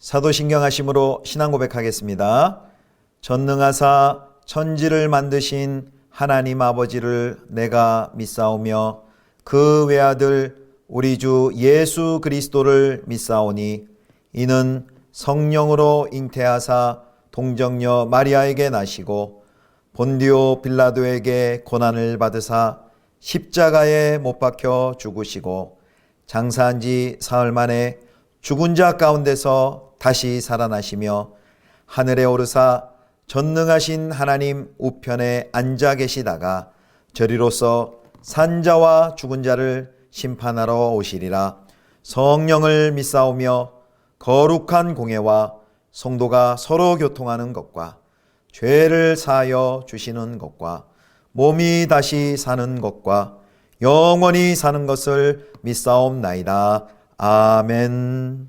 사도신경하심으로 신앙 고백하겠습니다. 전능하사 천지를 만드신 하나님 아버지를 내가 믿사오며 그 외아들 우리 주 예수 그리스도를 믿사오니 이는 성령으로 잉태하사 동정녀 마리아에게 나시고 본디오 빌라도에게 고난을 받으사 십자가에 못 박혀 죽으시고 장사한 지 사흘 만에 죽은 자 가운데서 다시 살아나시며 하늘에 오르사 전능하신 하나님 우편에 앉아 계시다가 저리로서 산자와 죽은 자를 심판하러 오시리라. 성령을 믿사오며 거룩한 공회와 성도가 서로 교통하는 것과 죄를 사하여 주시는 것과 몸이 다시 사는 것과 영원히 사는 것을 믿사옵나이다. 아멘.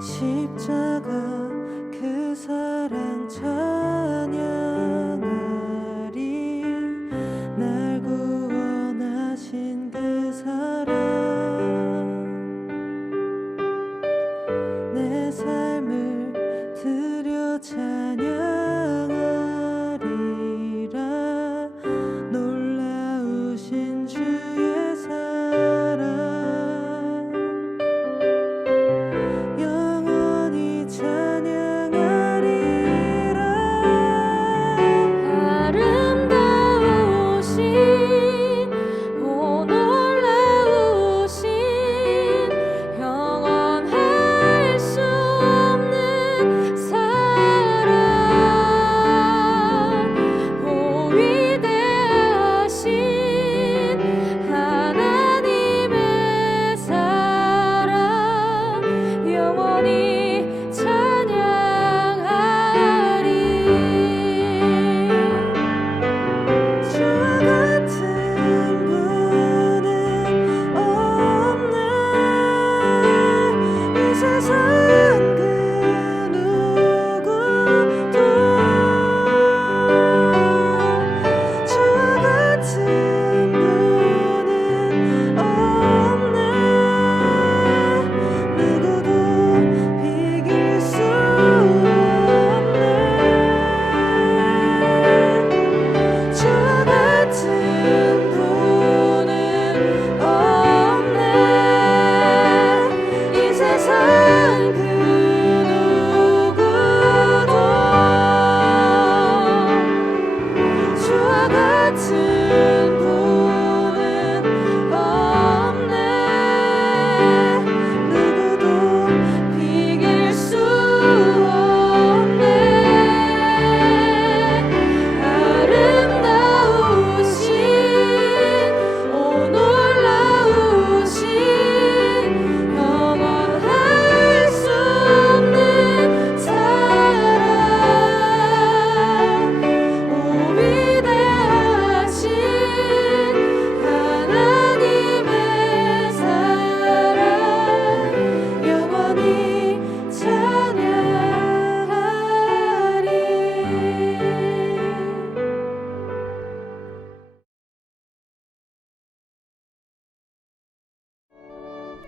십자가 그 사랑 찬양하리. 날 구원하신 그 사랑 내 삶을 드려 찬양하리라. 놀라우신 주의 사랑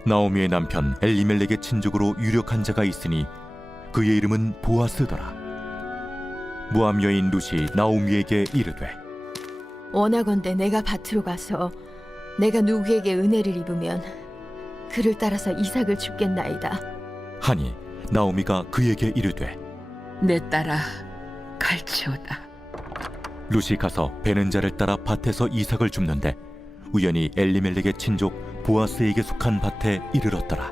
나오미의 남편 엘리멜렉의 친족으로 유력한 자가 있으니 그의 이름은 보아스더라. 모압 여인 룻이 나오미에게 이르되 원하건대 내가 밭으로 가서 내가 누구에게 은혜를 입으면 그를 따라서 이삭을 줍겠나이다 하니 나오미가 그에게 이르되 내 딸아 갈치오다. 룻이 가서 베는 자를 따라 밭에서 이삭을 줍는데 우연히 엘리멜렉의 친족 보아스에게 속한 밭에 이르렀더라.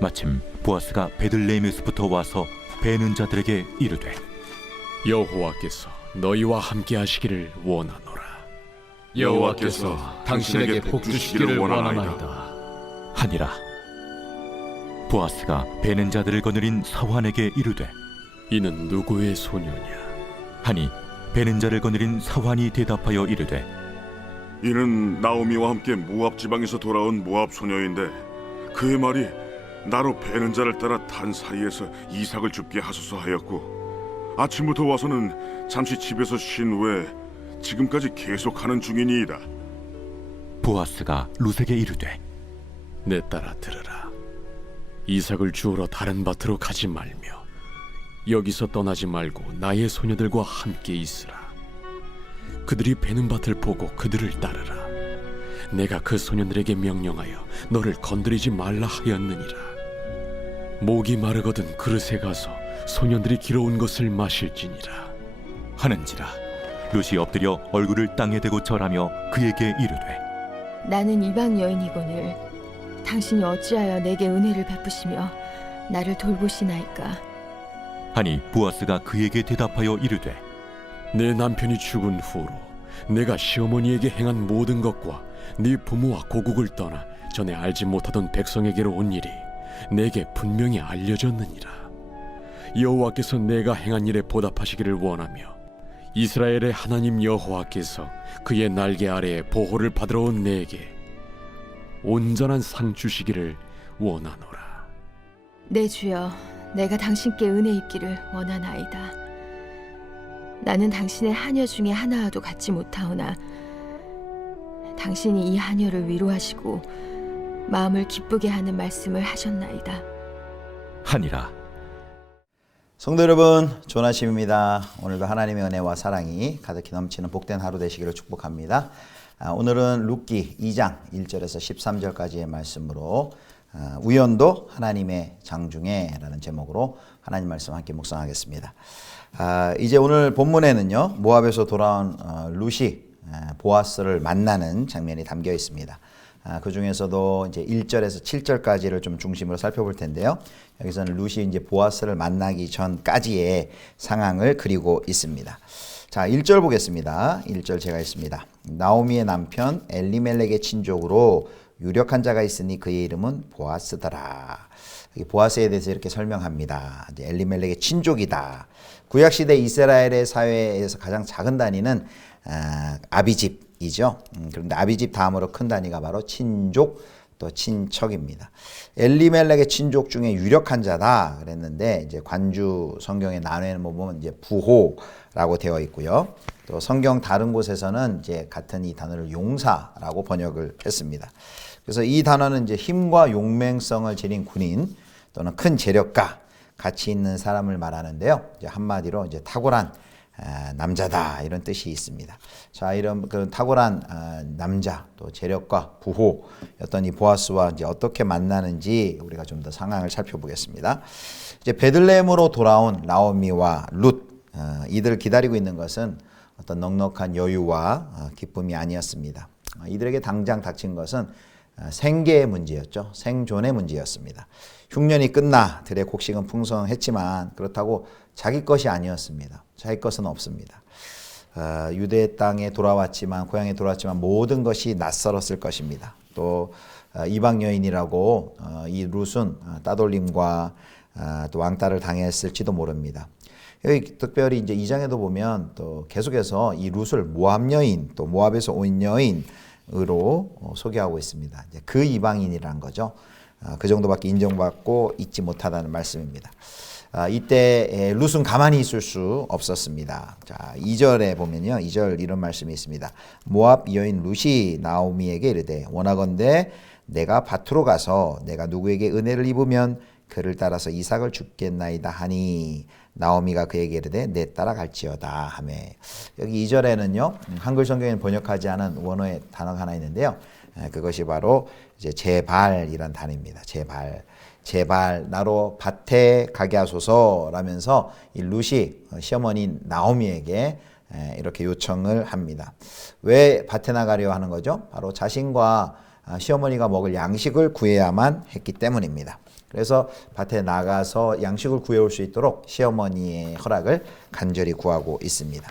마침 보아스가 베들레헴에서부터 와서 베는 자들에게 이르되 여호와께서 너희와 함께 하시기를 원하노라. 여호와께서 당신에게 복 주시기를 원하나이다. 하니라. 보아스가 베는 자들을 거느린 사환에게 이르되 이는 누구의 소녀냐? 하니 베는 자를 거느린 사환이 대답하여 이르되 이는 나오미와 함께 모압 지방에서 돌아온 모압 소녀인데 그의 말이 나로 베는 자를 따라 단 사이에서 이삭을 줍게 하소서 하였고 아침부터 와서는 잠시 집에서 쉰 후에 지금까지 계속하는 중이니이다. 보아스가 룻에게 이르되 내 딸아 들으라. 이삭을 주우러 다른 밭으로 가지 말며 여기서 떠나지 말고 나의 소녀들과 함께 있으라. 그들이 베는 밭을 보고 그들을 따르라. 내가 그 소년들에게 명령하여 너를 건드리지 말라 하였느니라. 목이 마르거든 그릇에 가서 소년들이 길어온 것을 마실지니라. 하는지라. 룻이 엎드려 얼굴을 땅에 대고 절하며 그에게 이르되 나는 이방 여인이거늘 당신이 어찌하여 내게 은혜를 베푸시며 나를 돌보시나이까. 하니 보아스가 그에게 대답하여 이르되 내 남편이 죽은 후로 내가 시어머니에게 행한 모든 것과 네 부모와 고국을 떠나 전에 알지 못하던 백성에게로 온 일이 내게 분명히 알려졌느니라. 여호와께서 내가 행한 일에 보답하시기를 원하며 이스라엘의 하나님 여호와께서 그의 날개 아래에 보호를 받으러 온 내게 온전한 상 주시기를 원하노라. 내 주여, 내가 당신께 은혜 입기를 원하나이다. 나는 당신의 하녀 중에 하나와도 같지 못하오나 당신이 이 하녀를 위로하시고 마음을 기쁘게 하는 말씀을 하셨나이다. 하니라. 성도 여러분, 좋은 아침입니다. 오늘도 하나님의 은혜와 사랑이 가득히 넘치는 복된 하루 되시기를 축복합니다. 오늘은 룻기 2장 1절에서 13절까지의 말씀으로 우연도 하나님의 장중에라는 제목으로 하나님 말씀 함께 묵상하겠습니다. 이제 오늘 본문에는요, 모압에서 돌아온 룻이 보아스를 만나는 장면이 담겨 있습니다. 그 중에서도 이제 1절에서 7절까지를 좀 중심으로 살펴볼 텐데요. 여기서는 룻이 이제 보아스를 만나기 전까지의 상황을 그리고 있습니다. 자, 1절 보겠습니다. 1절 제가 읽습니다. 나오미의 남편 엘리멜렉의 친족으로 유력한 자가 있으니 그의 이름은 보아스더라. 보아스에 대해서 이렇게 설명합니다. 이제 엘리멜렉의 친족이다. 구약시대 이스라엘의 사회에서 가장 작은 단위는 아비집이죠. 그런데 아비집 다음으로 큰 단위가 바로 친족 또 친척입니다. 엘리멜렉의 친족 중에 유력한 자다 그랬는데 이제 관주 성경에 나누는 거 보면 이제 부호라고 되어 있고요. 또 성경 다른 곳에서는 이제 같은 이 단어를 용사라고 번역을 했습니다. 그래서 이 단어는 이제 힘과 용맹성을 지닌 군인 또는 큰 재력가, 가치 있는 사람을 말하는데요. 이제 한마디로 이제 탁월한 남자다 이런 뜻이 있습니다. 자, 이런 그 탁월한 남자 또 재력과 부호였던 이 보아스와 이제 어떻게 만나는지 우리가 좀 더 상황을 살펴보겠습니다. 이제 베들레헴으로 돌아온 나오미와 룻 이들을 기다리고 있는 것은 어떤 넉넉한 여유와 기쁨이 아니었습니다. 이들에게 당장 닥친 것은 생계의 문제였죠. 생존의 문제였습니다. 흉년이 끝나 들의 곡식은 풍성했지만 그렇다고 자기 것이 아니었습니다. 자기 것은 없습니다. 유대 땅에 돌아왔지만 고향에 돌아왔지만 모든 것이 낯설었을 것입니다. 또 이방 여인이라고 이 룻은 따돌림과 또 왕따를 당했을지도 모릅니다. 여기 특별히 이제 2장에도 보면 또 계속해서 이 룻을 모압 여인 또 모압에서 온 여인으로 소개하고 있습니다. 이제 그 이방인이라는 거죠. 그 정도밖에 인정받고 있지 못하다는 말씀입니다. 이때 룻은 가만히 있을 수 없었습니다. 자, 2절에 보면요. 2절 이런 말씀이 있습니다. 모압 여인 룻이 나오미에게 이르되 원하건대 내가 밭으로 가서 내가 누구에게 은혜를 입으면 그를 따라서 이삭을 줍겠나이다 하니 나오미가 그에게 이르되 내 따라 갈지어다 하며 여기 2절에는요. 한글 성경에는 번역하지 않은 원어의 단어가 하나 있는데요. 그것이 바로 이제 제발이란 단어입니다. 제발 나로 밭에 가게 하소서라면서 이 룻이 시어머니 나오미에게 이렇게 요청을 합니다. 왜 밭에 나가려 하는 거죠? 바로 자신과 시어머니가 먹을 양식을 구해야만 했기 때문입니다. 그래서 밭에 나가서 양식을 구해올 수 있도록 시어머니의 허락을 간절히 구하고 있습니다.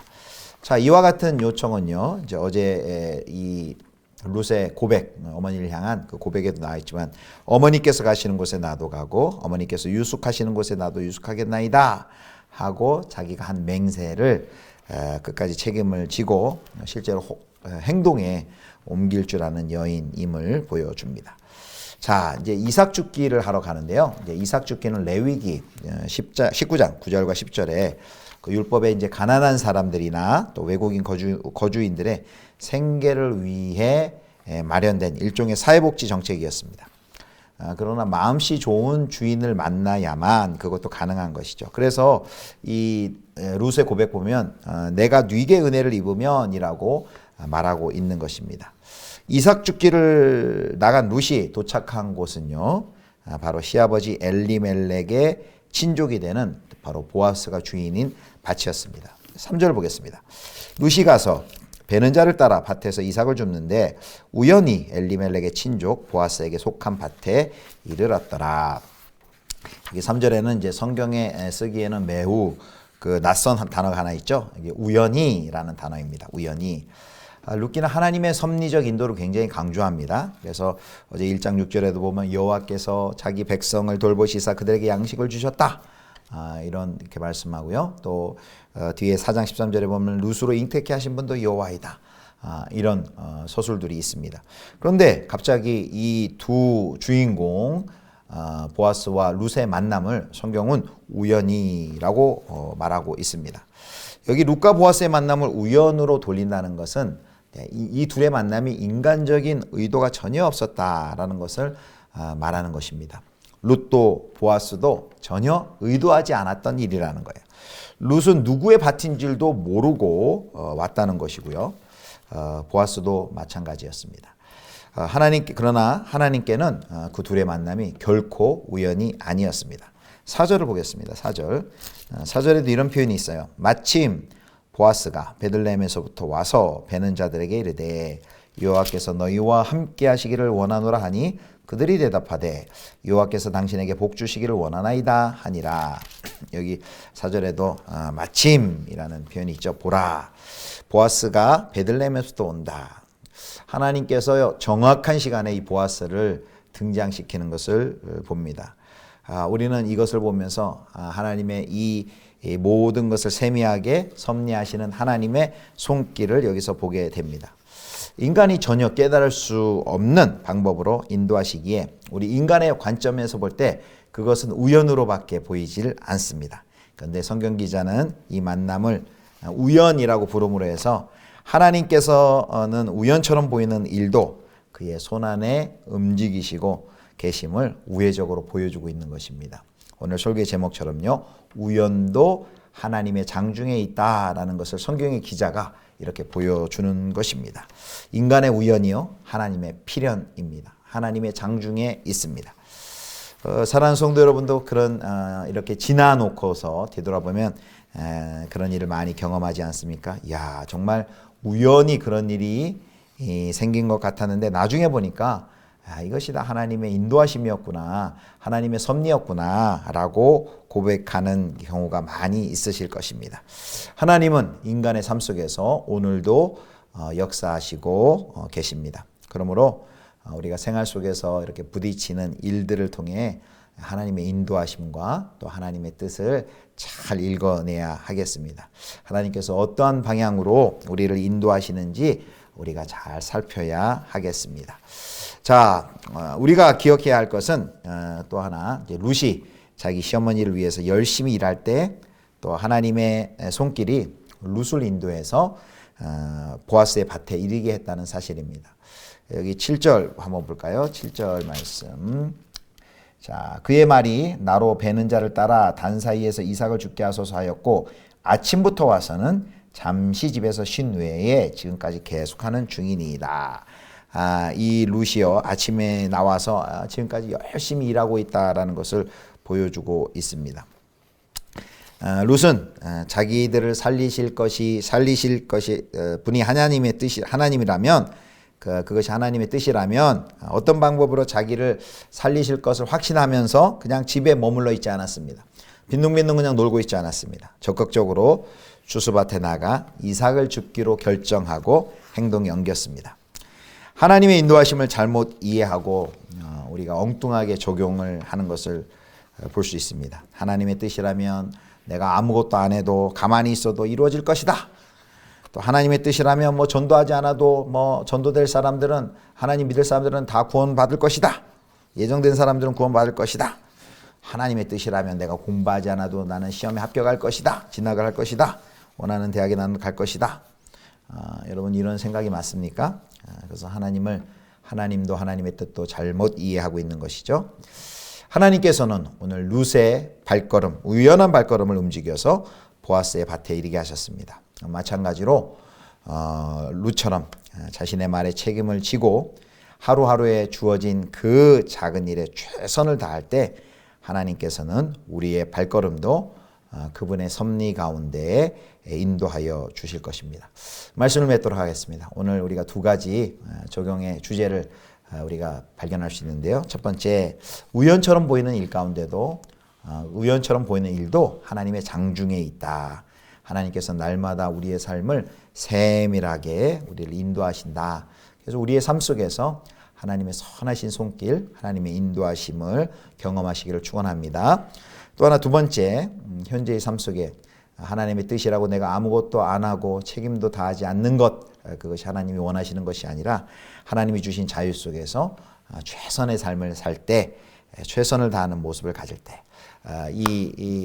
자, 이와 같은 요청은요, 이제 어제 이 룻의 고백, 어머니를 향한 그 고백에도 나와 있지만, 어머니께서 가시는 곳에 나도 가고 어머니께서 유숙하시는 곳에 나도 유숙하겠나이다 하고 자기가 한 맹세를 끝까지 책임을 지고 실제로 행동에 옮길 줄 아는 여인임을 보여줍니다. 자, 이제 이삭 죽기를 하러 가는데요. 이제 이삭 죽기는 레위기 19장 9절과 10절에 그 율법에 이제 가난한 사람들이나 또 외국인 거주인들의 생계를 위해 마련된 일종의 사회복지 정책이었습니다. 그러나 마음씨 좋은 주인을 만나야만 그것도 가능한 것이죠. 그래서 이 룻의 고백 보면 내가 네게 은혜를 입으면이라고 말하고 있는 것입니다. 이삭 죽기를 나간 룻이 도착한 곳은요, 바로 시아버지 엘리멜렉의 친족이 되는 바로 보아스가 주인인 밭이었습니다. 3절 보겠습니다. 룻이 가서 베는 자를 따라 밭에서 이삭을 줍는데 우연히 엘리멜렉의 친족 보아스에게 속한 밭에 이르렀더라. 여기 3절에는 이제 성경에 쓰기에는 매우 그 낯선 단어가 하나 있죠. 이게 우연히라는 단어입니다. 우연히. 룻기는 하나님의 섭리적 인도를 굉장히 강조합니다. 그래서 어제 1장 6절에도 보면 여호와께서 자기 백성을 돌보시사 그들에게 양식을 주셨다. 이렇게 말씀하고요. 또 뒤에 4장 13절에 보면 룻으로 잉태케 하신 분도 여호와이다. 이런 서술들이 있습니다. 그런데 갑자기 이 두 주인공 보아스와 룻의 만남을 성경은 우연이라고 말하고 있습니다. 여기 룻과 보아스의 만남을 우연으로 돌린다는 것은 이 둘의 만남이 인간적인 의도가 전혀 없었다라는 것을 말하는 것입니다. 룻도 보아스도 전혀 의도하지 않았던 일이라는 거예요. 룻은 누구의 밭인 줄도 모르고 왔다는 것이고요. 보아스도 마찬가지였습니다. 그러나 하나님께는 그 둘의 만남이 결코 우연이 아니었습니다. 4절을 보겠습니다. 4절에도 이런 표현이 있어요. 마침 보아스가 베들레헴에서부터 와서 베는 자들에게 이르되 여호와께서 너희와 함께 하시기를 원하노라 하니 그들이 대답하되 여호와께서 당신에게 복 주시기를 원하나이다 하니라. 여기 4절에도 마침이라는 표현이 있죠. 보라, 보아스가 베들레헴에서부터 온다. 하나님께서 정확한 시간에 이 보아스를 등장시키는 것을 봅니다. 우리는 이것을 보면서 하나님의 이 모든 것을 세미하게 섭리하시는 하나님의 손길을 여기서 보게 됩니다. 인간이 전혀 깨달을 수 없는 방법으로 인도하시기에 우리 인간의 관점에서 볼 때 그것은 우연으로밖에 보이질 않습니다. 그런데 성경 기자는 이 만남을 우연이라고 부름으로 해서 하나님께서는 우연처럼 보이는 일도 그의 손안에 움직이시고 계심을 우회적으로 보여주고 있는 것입니다. 오늘 설교의 제목처럼요, 우연도 하나님의 장중에 있다라는 것을 성경의 기자가 이렇게 보여주는 것입니다. 인간의 우연이요, 하나님의 필연입니다. 하나님의 장중에 있습니다. 사랑하는 성도 여러분도 그런 이렇게 지나놓고서 되돌아보면 그런 일을 많이 경험하지 않습니까? 야, 정말 우연히 그런 일이 생긴 것 같았는데 나중에 보니까 이것이 다 하나님의 인도하심이었구나, 하나님의 섭리였구나 라고 고백하는 경우가 많이 있으실 것입니다. 하나님은 인간의 삶 속에서 오늘도 역사하시고 계십니다. 그러므로 우리가 생활 속에서 이렇게 부딪히는 일들을 통해 하나님의 인도하심과 또 하나님의 뜻을 잘 읽어내야 하겠습니다. 하나님께서 어떠한 방향으로 우리를 인도하시는지 우리가 잘 살펴야 하겠습니다. 자, 우리가 기억해야 할 것은 또 하나, 이제 룻이 자기 시어머니를 위해서 열심히 일할 때 또 하나님의 손길이 룻을 인도해서 보아스의 밭에 이르게 했다는 사실입니다. 여기 7절 한번 볼까요? 7절 말씀. 자, 그의 말이 나로 베는 자를 따라 단 사이에서 이삭을 죽게 하소서 하였고 아침부터 와서는 잠시 집에서 쉰 외에 지금까지 계속하는 중이니이다. 이 룻이요, 아침에 나와서 지금까지 열심히 일하고 있다라는 것을 보여주고 있습니다. 룻은 자기들을 살리실 것이 분이 하나님의 뜻이 하나님이라면 그것이 하나님의 뜻이라면 어떤 방법으로 자기를 살리실 것을 확신하면서 그냥 집에 머물러 있지 않았습니다. 빈둥빈둥 그냥 놀고 있지 않았습니다. 적극적으로 주수밭에 나가 이삭을 줍기로 결정하고 행동에 옮겼습니다. 하나님의 인도하심을 잘못 이해하고 우리가 엉뚱하게 적용을 하는 것을 볼 수 있습니다. 하나님의 뜻이라면 내가 아무것도 안 해도 가만히 있어도 이루어질 것이다. 또 하나님의 뜻이라면 뭐 전도하지 않아도 뭐 전도될 사람들은, 하나님 믿을 사람들은 다 구원받을 것이다. 예정된 사람들은 구원받을 것이다. 하나님의 뜻이라면 내가 공부하지 않아도 나는 시험에 합격할 것이다. 진학을 할 것이다. 원하는 대학에 나는 갈 것이다. 여러분 이런 생각이 맞습니까? 그래서 하나님도 하나님의 뜻도 잘못 이해하고 있는 것이죠. 하나님께서는 오늘 룻의 발걸음, 우연한 발걸음을 움직여서 보아스의 밭에 이르게 하셨습니다. 마찬가지로 룻처럼 자신의 말에 책임을 지고 하루하루에 주어진 그 작은 일에 최선을 다할 때 하나님께서는 우리의 발걸음도 그분의 섭리 가운데에 인도하여 주실 것입니다. 말씀을 맺도록 하겠습니다. 오늘 우리가 두 가지 적용의 주제를 우리가 발견할 수 있는데요. 첫 번째, 우연처럼 보이는 일 가운데도 우연처럼 보이는 일도 하나님의 장중에 있다. 하나님께서 날마다 우리의 삶을 세밀하게 우리를 인도하신다. 그래서 우리의 삶 속에서 하나님의 선하신 손길, 하나님의 인도하심을 경험하시기를 축원합니다. 또 하나 두 번째, 현재의 삶 속에 하나님의 뜻이라고 내가 아무것도 안 하고 책임도 다하지 않는 것, 그것이 하나님이 원하시는 것이 아니라 하나님이 주신 자유 속에서 최선의 삶을 살 때, 최선을 다하는 모습을 가질 때,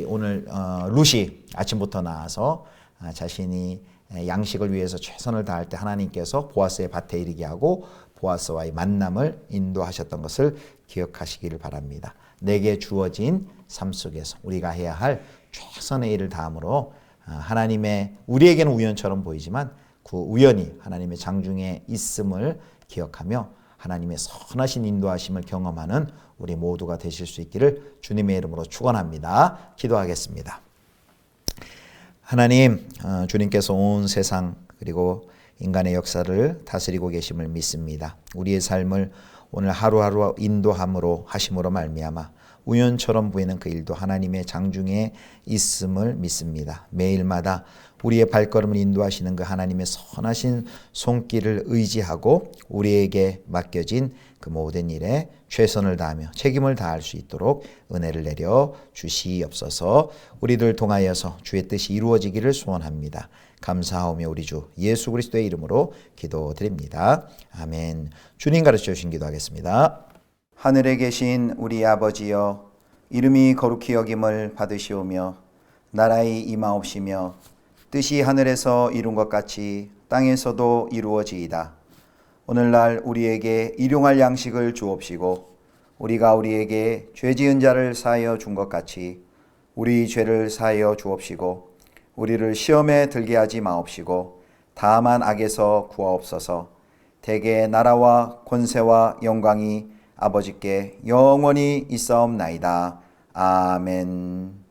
오늘 룻이 아침부터 나와서 자신이 양식을 위해서 최선을 다할 때 하나님께서 보아스의 밭에 이르게 하고 보아스와의 만남을 인도하셨던 것을 기억하시기를 바랍니다. 내게 주어진 삶 속에서 우리가 해야 할 최선의 일을 다함으로 우리에게는 우연처럼 보이지만 그 우연이 하나님의 장중에 있음을 기억하며 하나님의 선하신 인도하심을 경험하는 우리 모두가 되실 수 있기를 주님의 이름으로 축원합니다. 기도하겠습니다. 하나님, 주님께서 온 세상 그리고 인간의 역사를 다스리고 계심을 믿습니다. 우리의 삶을 오늘 하루하루 인도함으로 하심으로 말미암아 우연처럼 보이는 그 일도 하나님의 장중에 있음을 믿습니다. 매일마다 우리의 발걸음을 인도하시는 그 하나님의 선하신 손길을 의지하고 우리에게 맡겨진 그 모든 일에 최선을 다하며 책임을 다할 수 있도록 은혜를 내려 주시옵소서. 우리들 통하여서 주의 뜻이 이루어지기를 소원합니다. 감사하오며 우리 주 예수 그리스도의 이름으로 기도드립니다. 아멘. 주님 가르쳐 주신 기도하겠습니다. 하늘에 계신 우리 아버지여, 이름이 거룩히 여김을 받으시오며 나라의 임하옵시며 뜻이 하늘에서 이룬 것 같이 땅에서도 이루어지이다. 오늘날 우리에게 일용할 양식을 주옵시고 우리가 우리에게 죄 지은 자를 사하여 준 것 같이 우리 죄를 사하여 주옵시고 우리를 시험에 들게 하지 마옵시고 다만 악에서 구하옵소서. 대개 나라와 권세와 영광이 아버지께 영원히 있사옵나이다. 아멘.